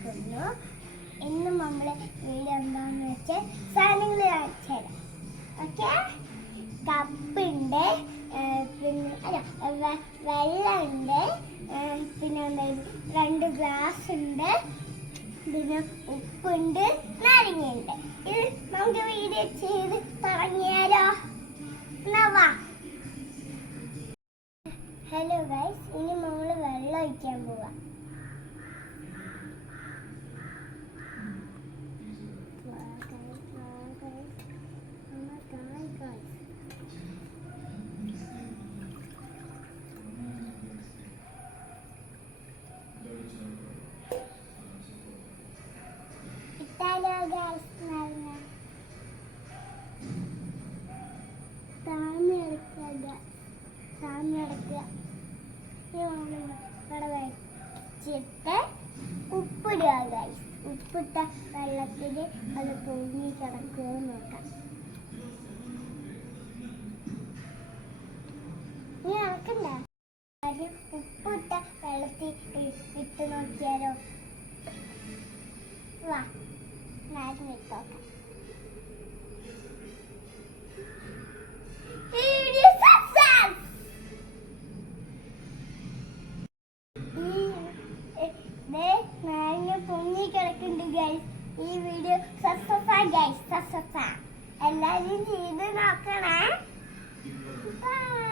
വിചാരിക്കുന്നു. ഇന്ന് നമ്മൾ വീഡിയോ എന്താണെന്ന് വെച്ചാൽ സാധനങ്ങൾ കാണിച്ചു തരാം. ഓക്കെ, കപ്പുണ്ട്, പിന്നെ വെള്ളമുണ്ട്, പിന്നെ 2 ഗ്ലാസ് ഉണ്ട്, പിന്നെ ഉപ്പുണ്ട്, നാരങ്ങയുണ്ട്. ഇത് നമുക്ക് വീഡിയോ ചെയ്ത് തുടങ്ങിയാലോ? എന്നാ ഹലോ ഗൈസ്, ഇനി നമ്മൾ വെള്ളം ഒഴിക്കാൻ പോവാം. ഇട്ടാലോ ഗൈസ്? താഴ്ന്നെടുക്കുക ഇവിടെ വെച്ചിട്ട് ഉപ്പിടുക ഗൈസ്. ഉപ്പിട്ട വെള്ളത്തിൽ അത് പൊങ്ങി കിടക്കുമോ നോക്കാം. ഇനി ഇറക്കണ്ട, ഉപ്പിട്ട വെള്ളത്തിൽ ഇട്ട് നോക്കിയാലോ? വാ, ഞാൻ ഇട്ടോക്കാം. പൊങ്ങി കിടക്കുന്നുണ്ട് ഗൈസ്. ഈ വീഡിയോ ഗൈസ് എല്ലാവരും ചെയ്ത് നോക്കണേ. ബൈ.